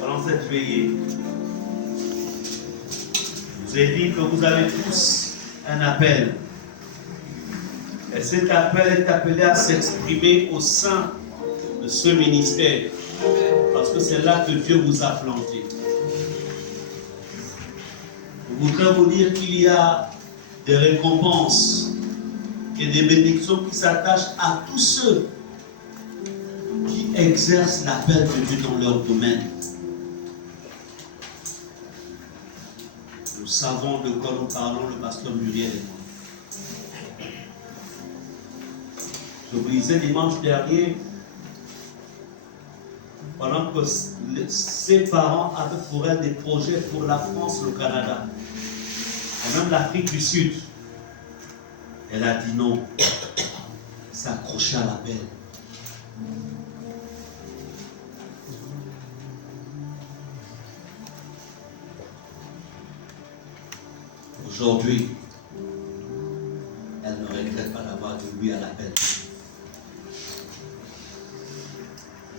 pendant cette veillée, je vous ai dit que vous avez tous un appel. Et cet appel est appelé à s'exprimer au sein de ce ministère. Parce que c'est là que Dieu vous a planté. Je voudrais vous dire qu'il y a des récompenses et des bénédictions qui s'attachent à tous ceux qui exercent l'appel de Dieu dans leur domaine. Nous savons de quoi nous parlons, le pasteur Muriel et moi. Je vous disais dimanche dernier, pendant que ses parents avaient pour elle des projets pour la France, le Canada, et même l'Afrique du Sud, elle a dit non, s'est accrochée à l'appel. Aujourd'hui, elle ne regrette pas d'avoir dit oui à l'appel.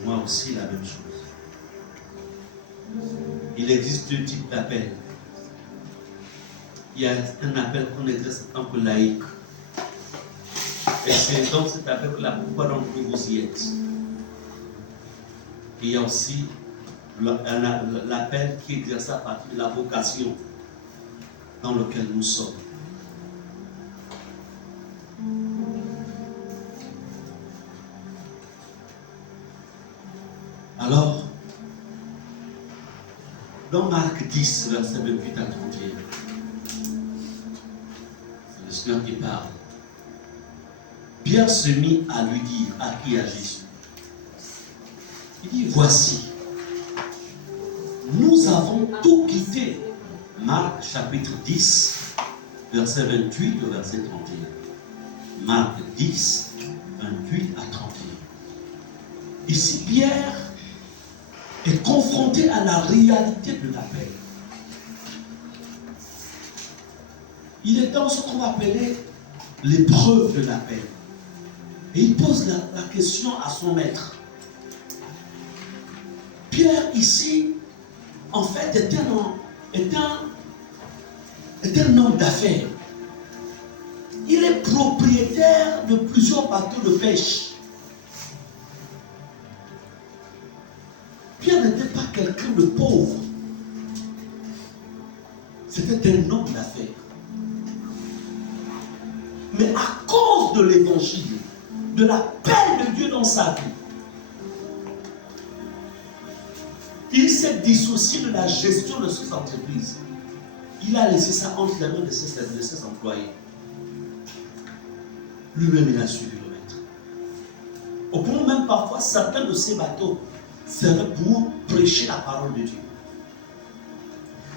Moi aussi, la même chose. Il existe deux types d'appels. Il y a un appel qu'on exerce en tant que laïque. Et c'est donc cet appel que la plupart d'entre vous y êtes. Et il y a aussi l'appel qui est exercé à partir de la vocation dans laquelle nous sommes. Alors, dans Marc 10, verset 28 à 31, c'est le Seigneur qui parle. Pierre se mit à lui dire, à qui? À Jésus. Il dit, voici, nous avons tout quitté. Marc chapitre 10, verset 28 au verset 31. Marc 10, 28 à 31. Ici, Pierre est confronté à la réalité de l'appel. Il est dans ce qu'on va appeler l'épreuve de l'appel. Et il pose la question à son maître. Pierre, ici, en fait, est un homme d'affaires. Il est propriétaire de plusieurs bateaux de pêche. Pierre n'était pas quelqu'un de pauvre. C'était un homme d'affaires. Mais à cause de l'évangile, de l'appel de Dieu dans sa vie, il s'est dissocié de la gestion de ses entreprises. Il a laissé ça entre les mains de ses employés. Lui-même, il a suivi le maître. Au point où même parfois, certains de ces bateaux seraient pour prêcher la parole de Dieu.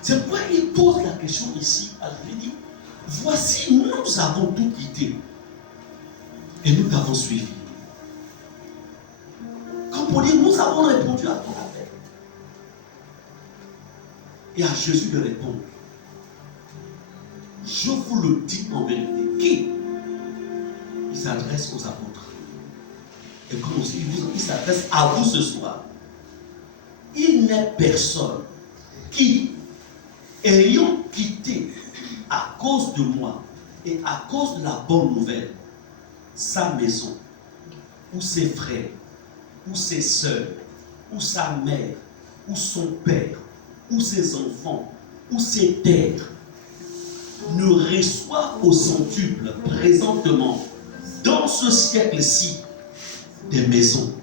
C'est pourquoi il pose la question ici. Il dit, voici, nous avons tout quitté. Et nous t'avons suivi. Comme pour dire, nous avons répondu à ton appel. Et à Jésus de répondre. Je vous le dis en vérité. Qui? Il s'adresse aux apôtres. Et comme aussi, il s'adresse à vous ce soir. Il n'est personne qui, ayant quitté à cause de moi et à cause de la bonne nouvelle, sa maison, ou ses frères, ou ses soeurs, ou sa mère, ou son père, ou ses enfants, ou ses terres, ne reçoit au centuple présentement, dans ce siècle-ci, des maisons.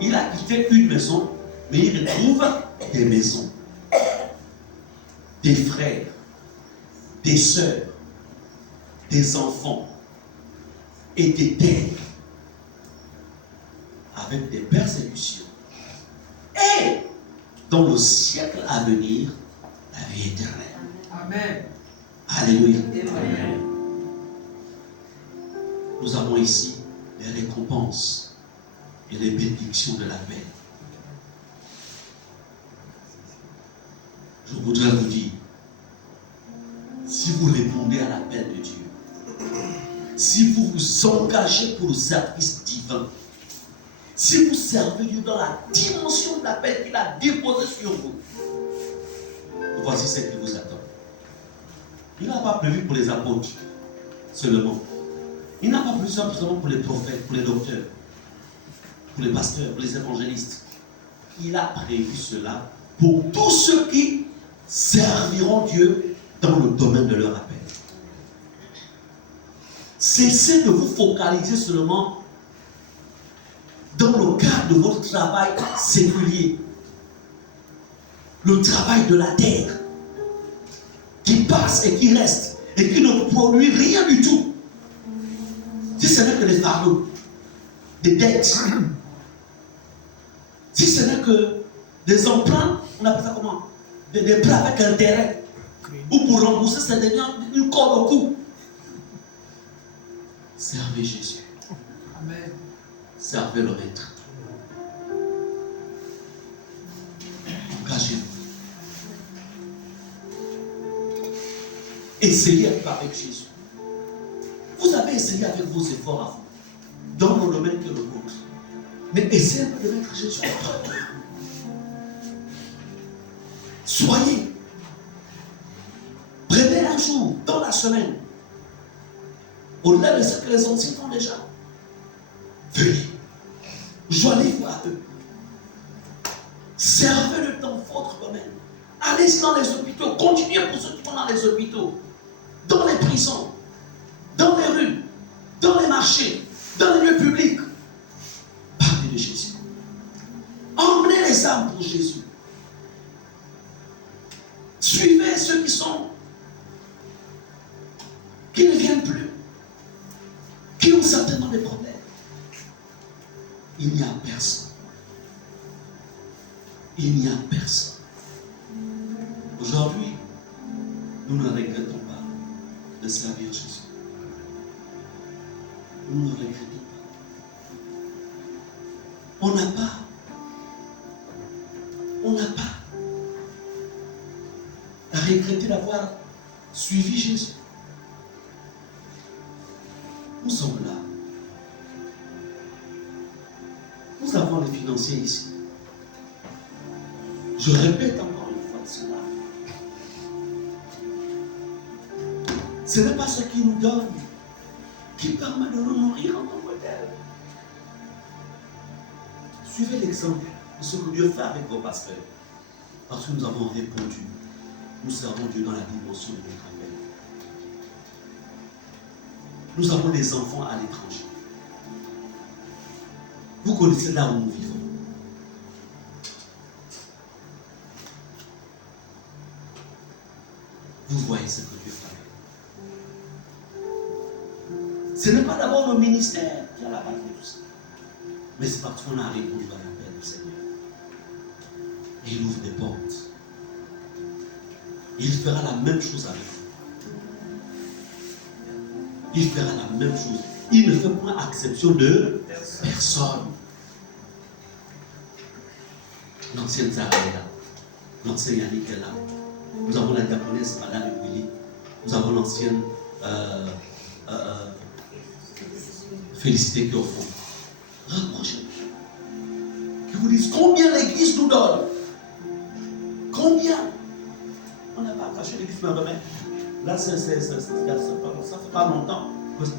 Il a quitté une maison, mais il retrouve des maisons, des frères, des sœurs, des enfants et des terres, avec des persécutions. Et dans le siècle à venir, la vie éternelle. Amen. Alléluia. Amen. Nous avons ici les récompenses et les bénédictions de la paix. Je voudrais vous dire, si vous répondez à l'appel de Dieu, si vous vous engagez pour le service divin, si vous servez Dieu dans la dimension de l'appel qu'il a déposé sur vous. Voici ce qui vous attend. Il n'a pas prévu pour les apôtres seulement. Il n'a pas prévu simplement pour les prophètes, pour les docteurs, pour les pasteurs, pour les évangélistes. Il a prévu cela pour tous ceux qui serviront Dieu dans le domaine de leur appel. Cessez de vous focaliser seulement dans le cadre de votre travail séculier. Le travail de la terre qui passe et qui reste et qui ne produit rien du tout. Si ce n'est que des fardeaux, des dettes, si ce n'est que des emprunts, on appelle ça comment? Des prêts avec intérêt, ou pour rembourser, ça devient une corde au cou. Servez Jésus. Amen. Servez le Maître. Engagez-vous. Essayez avec Jésus. Vous avez essayé avec vos efforts à vous, dans le domaine que le vôtre. Mais essayez de mettre Jésus en premier. Soyez. Prenez un jour dans la semaine, au-delà de ce que les anciens font déjà. Venez. Joignez-vous à eux. Servez-le dans votre domaine. Allez dans les hôpitaux. Continuez pour ceux qui vont dans les hôpitaux, dans les prisons, dans les rues, dans les marchés, dans les lieux publics. Parlez de Jésus. Emmenez les âmes pour Jésus. Suivez ceux qui ne viennent plus, qui ont certainement des problèmes. Il n'y a personne. Il n'y a personne. Aujourd'hui, nous ne regrettons pas de servir Jésus. Nous ne regrettons pas. On n'a pas à regretter d'avoir suivi Jésus. Nous sommes là. Nous avons les financiers ici. Je répète encore une fois cela. Ce n'est pas ce qui nous donne, qui permet de nous nourrir en tant que tel. Suivez l'exemple de ce que Dieu fait avec vos pasteurs. Parce que nous avons répondu. Nous servons Dieu dans la dimension de notre appel. Nous avons des enfants à l'étranger. Vous connaissez là où nous vivons. Vous voyez ce que Dieu fait. Ce n'est pas d'abord le ministère qui a la base de tout ça. Mais c'est parce qu'on a répondu à l'appel du Seigneur. Et il ouvre des portes. Il fera la même chose avec vous. Il fera la même chose. Il ne fait point exception de personne. L'ancienne Sarah est là. L'ancienne Yannick est là. Nous avons la diaconesse Madame Willy. Nous avons l'ancienne Félicité qui est au fond. Rapprochez-vous. Qui vous disent combien l'Église nous donne. Combien. On n'a pas attaché l'Église mais là, ça fait pas longtemps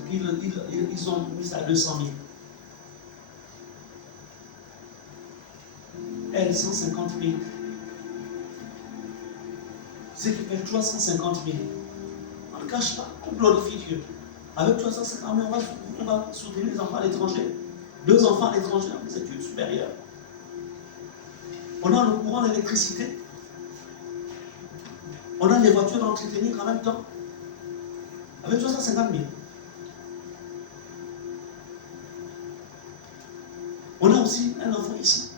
qu'ils ont mis ça à 200 000. Elle, 150 000. Ce qui fait 350 000. On ne cache pas, on glorifie Dieu. Avec 350 000, on va soutenir les enfants à l'étranger. 2 enfants à l'étranger, des études supérieures. On a le courant, l'électricité. On a les voitures à entretenir en même temps. Avec 350 000. On a aussi un enfant ici.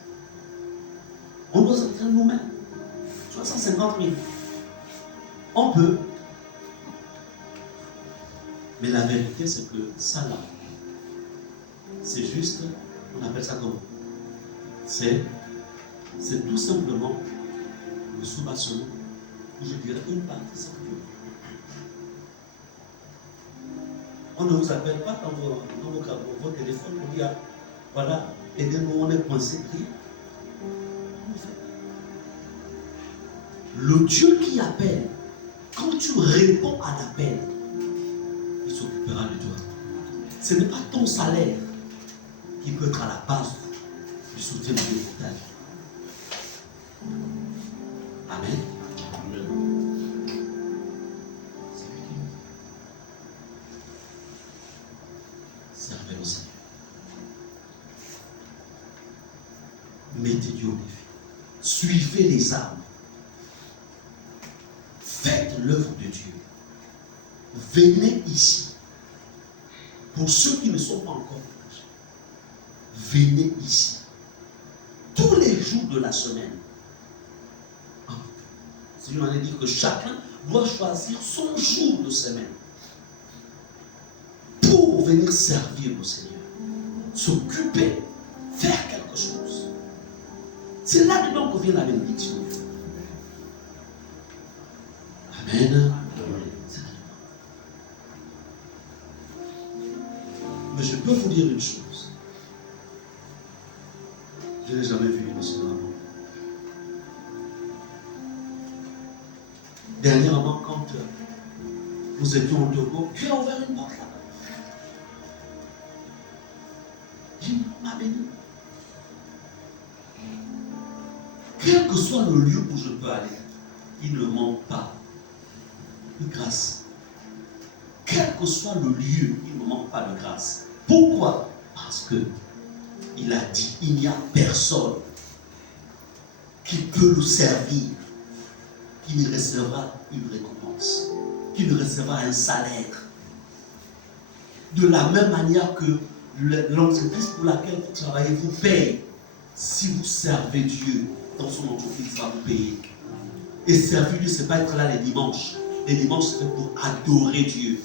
On doit s'entraîner nous-mêmes. 350 000. On peut. Mais la vérité, c'est que ça là, c'est juste, on appelle ça comment? C'est tout simplement le soubassement, ou je dirais une partie sans Dieu. On ne vous appelle pas dans vos téléphones pour dire Voilà, aidez-nous, on est coincé, priez. Le Dieu qui appelle, quand tu réponds à l'appel, il s'occupera de toi. Ce n'est pas ton salaire qui peut être à la base du soutien de Dieu pour ta vie. Amen. Servez le Seigneur. Mettez Dieu au défi. Suivez les âmes. Faites l'œuvre de Dieu. Venez ici. Pour ceux qui ne sont pas encore engagés, venez ici. Tous les jours de la semaine. Si je m'en ai dit que chacun doit choisir son jour de semaine pour venir servir le Seigneur, s'occuper, faire quelque chose. C'est là-dedans que vient la bénédiction. Amen. Mais je peux vous dire une chose. Je n'ai jamais vu une seule avant. Dernièrement, quand nous étions au Togo, Dieu a ouvert une porte là-bas. Il m'a béni. Quel que soit le lieu où je peux aller, il ne manque pas de grâce. Quel que soit le lieu, il ne manque pas de grâce. Pourquoi? Parce que il a dit, il n'y a personne qui peut nous servir, qui ne recevra une récompense, qui ne recevra un salaire. De la même manière que l'entreprise pour laquelle vous travaillez vous paye. Si vous servez Dieu dans son entreprise, il va vous payer. Et servir Dieu, ce n'est pas être là les dimanches. Les dimanches, c'est pour adorer Dieu.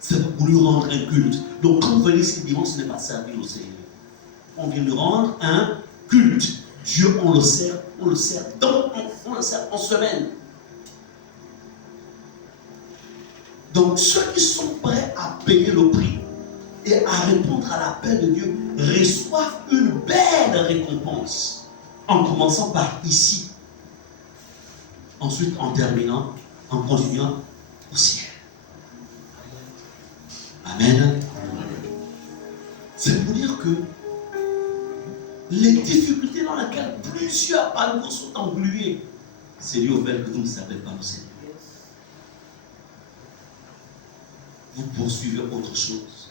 C'est pour lui rendre un culte. Donc quand vous venez ici dimanche, ce n'est pas servir au Seigneur. On vient de rendre un culte. Dieu, on le sert en semaine. Donc ceux qui sont prêts à payer le prix et à répondre à l'appel de Dieu reçoivent une belle récompense. En commençant par ici. Ensuite en terminant, en continuant au ciel. Amen. C'est pour dire que les difficultés dans lesquelles plusieurs parmi vous sont englués, c'est lié au fait que vous ne savez pas le Seigneur. Vous poursuivez autre chose.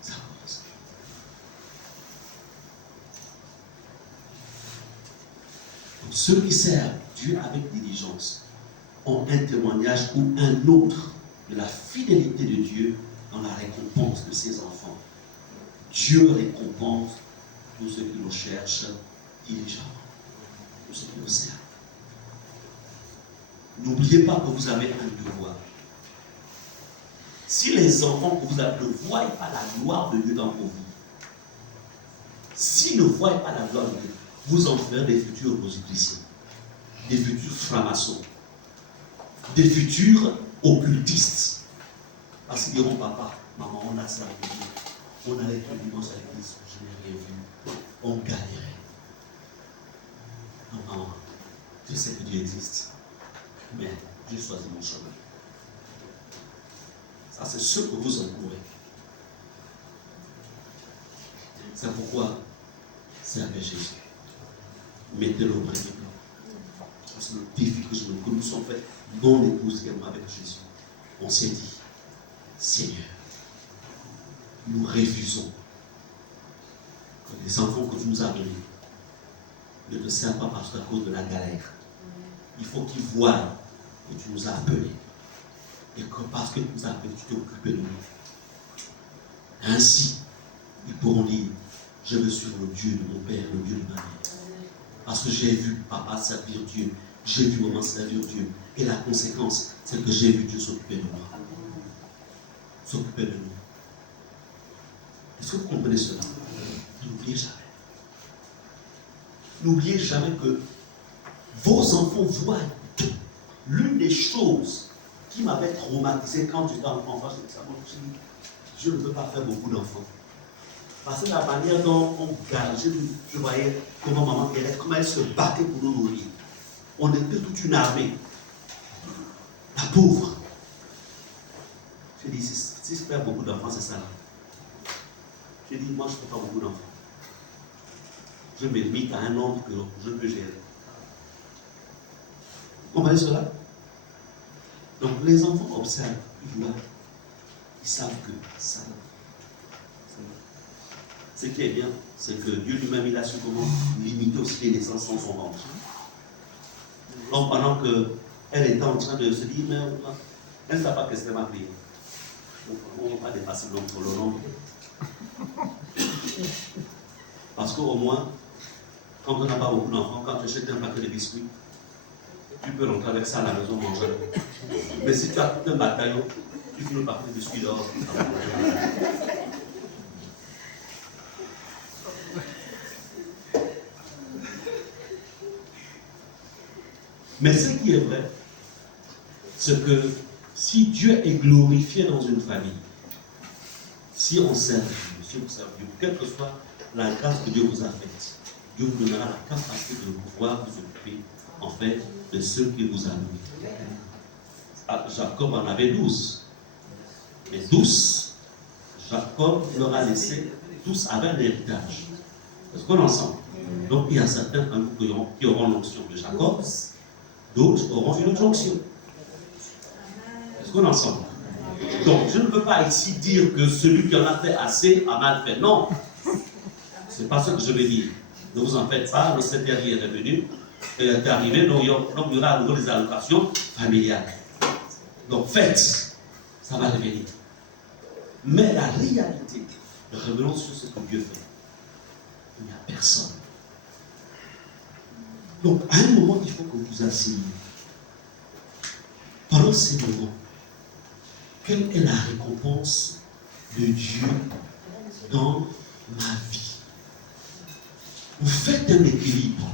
Ça commence. Donc ceux qui servent Dieu avec diligence ont un témoignage ou un autre de la fidélité de Dieu dans la récompense de ses enfants. Dieu récompense tous ceux qui le cherchent diligemment, tous ceux qui le servent. N'oubliez pas que vous avez un devoir. Si les enfants que vous avez ne voient pas la gloire de Dieu dans vos vies, s'ils ne voient pas la gloire de Dieu, vous en ferez des futurs rosicruciens, des futurs francs-maçons, des futurs occultistes. Parce qu'ils diront, papa, maman, on a ça avec Dieu. On allait tout le dimanche à l'église, je n'ai rien vu. On galérait. Non, maman, je sais que Dieu existe, mais j'ai choisi mon chemin. Ça, c'est ce que vous encourez. C'est pourquoi servez Jésus. Mettez-le au premier plan. C'est le défi que nous sommes faits. Mon épouse et moi avec Jésus. On s'est dit, Seigneur, nous refusons que les enfants que tu nous as donnés ne te servent pas parce qu'à cause de la galère. Il faut qu'ils voient que tu nous as appelés. Et que parce que tu nous as appelés, tu t'es occupé de nous. Ainsi, ils pourront dire, je veux suivre le Dieu de mon père, le Dieu de ma mère. Parce que j'ai vu papa servir Dieu, j'ai vu maman servir Dieu. Et la conséquence, c'est que j'ai vu Dieu s'occuper de moi. S'occuper de nous. Est-ce que vous comprenez cela? N'oubliez jamais. N'oubliez jamais que vos enfants voient tout. L'une des choses qui m'avait traumatisé quand j'étais enfant, je ne veux pas faire beaucoup d'enfants. Parce que la manière dont on garde, je voyais comment maman Pierrette, comment elle se battait pour nous nourrir. On était toute une armée. La pauvre. Je dis, si je fais beaucoup d'enfants, c'est ça. Je dis, moi je ne fais pas beaucoup d'enfants. Je me limite à un nombre que je peux gérer. On va dire cela. Donc les enfants observent, ils voient, ils savent que ça. Ce qui est bien, c'est que Dieu lui-même, il a su comment limiter aussi les naissances dans son ventre. Donc pendant qu'elle était en train de se dire, mais elle ne sait pas qu'est-ce qu'elle m'a prié. Donc on ne va pas dépasser le nombre. Parce qu'au moins, quand on n'a pas beaucoup d'enfants, quand tu achètes un paquet de biscuits, tu peux rentrer avec ça à la maison manger. Mais si tu as tout un bataillon, tu finis le paquet de biscuits dehors. Mais ce qui est vrai, c'est que si Dieu est glorifié dans une famille, si on sert Dieu, si on sert Dieu, quelle que soit la grâce que Dieu vous a faite, Dieu vous donnera la capacité de pouvoir vous occuper, en fait, de ceux qui vous a nourris. Jacob en avait 12. Mais 12, Jacob leur a laissé, tous avaient un héritage. Est-ce qu'on est ensemble? Donc il y a certains qui auront l'onction de Jacob, d'autres auront une autre onction. Est-ce qu'on est ensemble? Donc je ne peux pas ici dire que celui qui en a fait assez a mal fait. Non. Ce n'est pas ce que je veux dire. Ne vous en faites pas, le Seigneur est revenu, est arrivé, donc il y aura à nouveau des allocations familiales. Donc faites, ça va revenir. Mais la réalité, revenons sur ce que Dieu fait. Il n'y a personne. Donc à un moment, il faut que vous asseyez. Pendant ces moments, quelle est la récompense de Dieu dans ma vie? Vous faites un équilibre.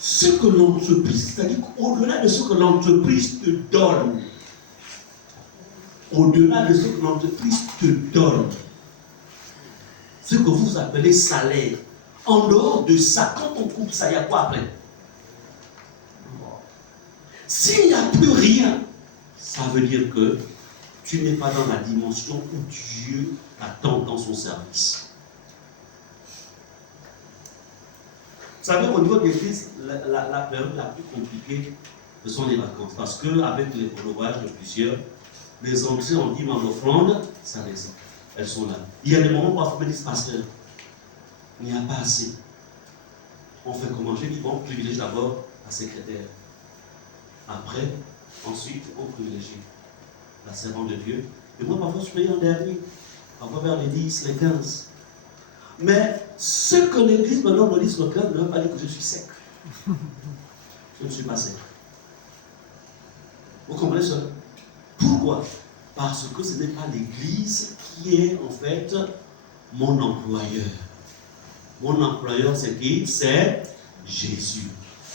Ce que l'entreprise, c'est-à-dire qu'au-delà de ce que l'entreprise te donne, au-delà de ce que l'entreprise te donne, ce que vous appelez salaire, en dehors de ça, quand on coupe ça, il y a quoi après? S'il n'y a plus rien, ça veut dire que tu n'es pas dans la dimension où Dieu t'attend dans son service. Vous savez, au niveau de l'église, la période la plus compliquée, ce sont les vacances. Parce qu'avec les prologages de plusieurs, les entrées en dîme en offrande, ça descend. Elles sont là. Il y a des moments où parfois me disent, pasteur, il n'y a pas assez. On fait comment? J'ai dit, bon, on privilégie d'abord la secrétaire. Après, ensuite, on privilégie la servante de Dieu. Et moi, parfois, je paye en dernier. Parfois, vers les 10, les 15. Mais ce que l'église maintenant me dit le cœur ne veut pas dire que je suis sec. Je ne suis pas sec. Vous comprenez ça? Pourquoi? Parce que ce n'est pas l'église qui est en fait mon employeur. Mon employeur, c'est qui? C'est Jésus.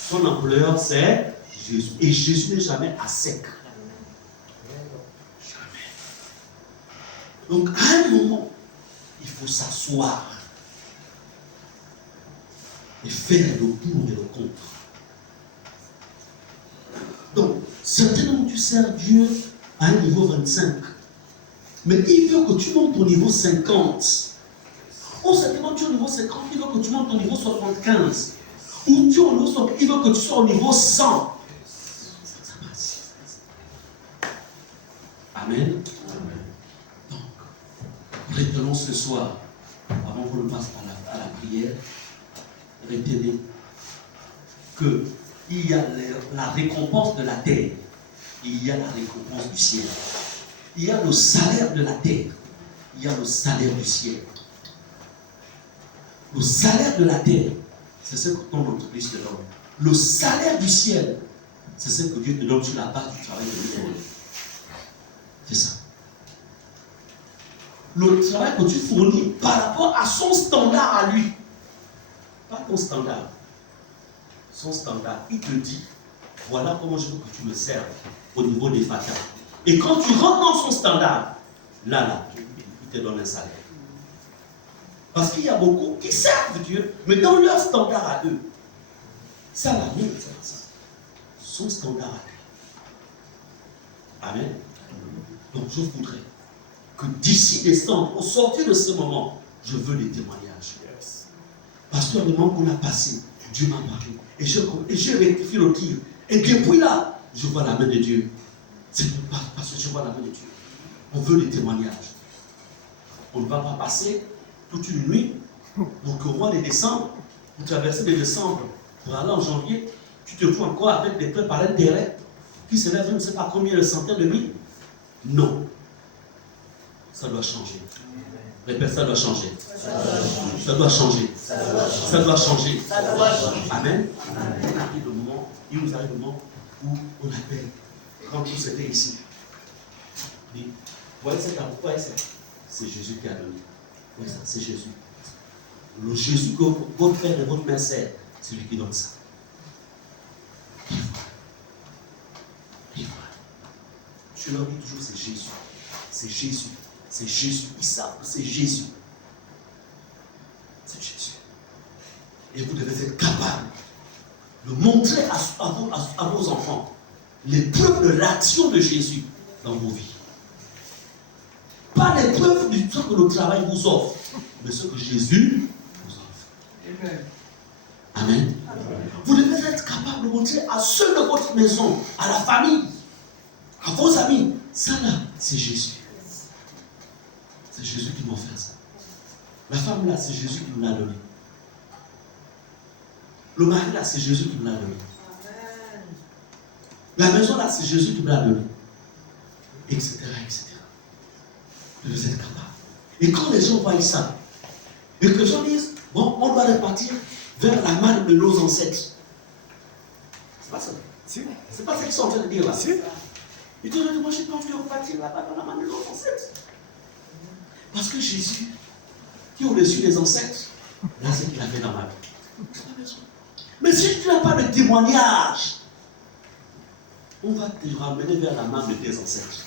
Son employeur, c'est Jésus. Et Jésus n'est jamais à sec. Jamais. Donc, à un moment, il faut s'asseoir et faire le pour et le contre. Donc, certainement tu sers Dieu à un niveau 25, mais il veut que tu montes au niveau 50. Ou certainement tu es au niveau 50, il veut que tu montes au niveau 75. Ou tu es au niveau 50, il veut que tu sois au niveau 100. Ça passe. Amen. Donc, retenons ce soir, avant qu'on ne passe à la prière, retenez qu'il y a la récompense de la terre, il y a la récompense du ciel. Il y a le salaire de la terre, il y a le salaire du ciel. Le salaire de la terre, c'est ce que ton entreprise te donne. Le salaire du ciel, c'est ce que Dieu te donne sur la base du travail de l'homme. C'est ça. Le travail que tu fournis par rapport à son standard à lui. Pas ton standard. Son standard. Il te dit, voilà comment je veux que tu me serves au niveau des fatas. Et quand tu rentres dans son standard, là, il te donne un salaire. Parce qu'il y a beaucoup qui servent Dieu, mais dans leur standard à eux. Ça, l'amour, c'est pas ça. Son standard à lui. Amen. Donc, je voudrais que d'ici décembre, au sortir de ce moment, je veux les témoignages. Parce que le moment qu'on a passé, Dieu m'a parlé. Et je rectifie le tir. Et depuis là, je vois la main de Dieu. C'est parce que je vois la main de Dieu. On veut les témoignages. On ne va pas passer toute une nuit pour qu'au mois de décembre, pour traverser de décembre, pour aller en janvier, tu te trouves encore avec des pleurs par intérêt qui s'élèvent je ne sais pas combien de centaines de mille. Non. Ça doit changer. Répète, ça doit changer. Ça doit changer. Ça doit changer. Amen. Il nous arrive le moment où on appelle. Quand tout c'était ici. Vous voyez cet amour, c'est Jésus qui a donné. Oui, ça, c'est Jésus. Le Jésus que votre père et votre mère sert, c'est lui qui donne ça. Je leur dis toujours, c'est Jésus. C'est Jésus. C'est Jésus. Ils savent que c'est Jésus. C'est Jésus. Et vous devez être capable de montrer à vos enfants les preuves de l'action de Jésus dans vos vies. Pas les preuves de ce que le travail vous offre, mais ce que Jésus vous offre. Amen. Vous devez être capable de montrer à ceux de votre maison, à la famille, à vos amis, ça là, c'est Jésus. C'est Jésus qui m'a offert ça. La femme là, c'est Jésus qui nous l'a donné. Le mari là, c'est Jésus qui nous l'a donné. La maison là, c'est Jésus qui nous l'a donné. Etc. etc. Vous devez être capable. Et quand les gens voient ça, et que les gens disent, bon, on doit repartir vers la manne de nos ancêtres. C'est pas ça. C'est pas ça qu'ils sont en train de dire là. Ils disent, moi je n'ai pas envie de repartir là-bas dans la manne de nos ancêtres. Parce que Jésus, qui est au-dessus des ancêtres, là c'est ce qu'il a fait dans ma vie. Mais si tu n'as pas de témoignage, on va te ramener vers la manne de tes ancêtres.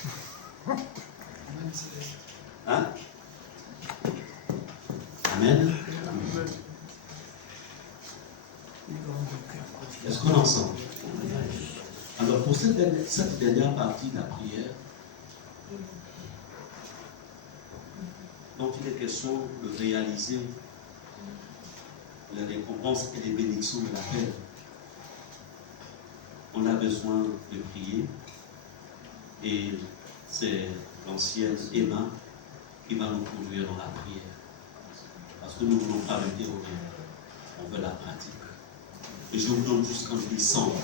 Hein? Amen. Est-ce qu'on est ensemble? Alors pour cette dernière partie de la prière, dont il est question de réaliser les récompenses et les bénédictions de l'appel, on a besoin de prier et c'est l'ancienne Emma qui va nous conduire dans la prière. Parce que nous ne voulons pas le théorie, on veut la pratique. Et je vous donne jusqu'en décembre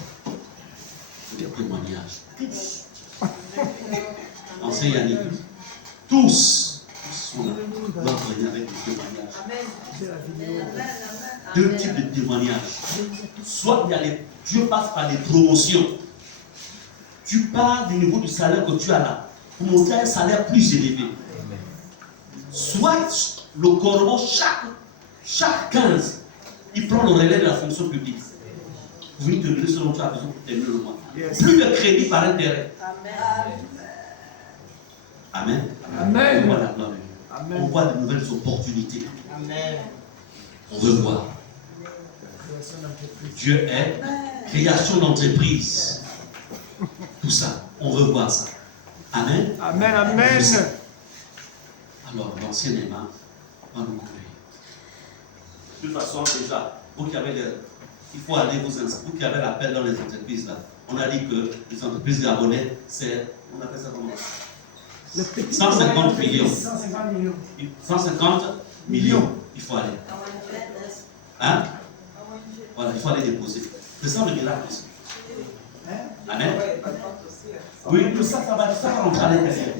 des témoignages. Tous. Ancien Yannick, tous sont là, doivent venir avec des témoignages. Deux types de témoignages. Soit il y a Dieu passe par des promotions. Tu pars du niveau du salaire que tu as là, pour monter un salaire plus élevé. Soit le corbeau, chaque 15, il prend le relais de la fonction publique. Vous venez te donner ce dont tu as besoin pour terminer le mois. Plus de crédit par intérêt. Amen. Amen. On voit la gloire de Dieu. On voit de nouvelles opportunités. Amen. On veut voir. Dieu est création d'entreprise. Tout ça, on veut voir ça. Amen. Amen. Amen. Alors, l'ancien Emma va nous conduire. De toute façon, déjà, vous qui avez il faut aller vous inscrire. Vous qui avez l'appel dans les entreprises là. On a dit que les entreprises gabonaises, c'est, on appelle ça comment? 150 millions. 150 millions. Il faut aller. Hein? Voilà, il faut aller déposer. C'est ça le miracle aussi. Amen. Oui, tout ça, ça va rentrer à l'intérieur.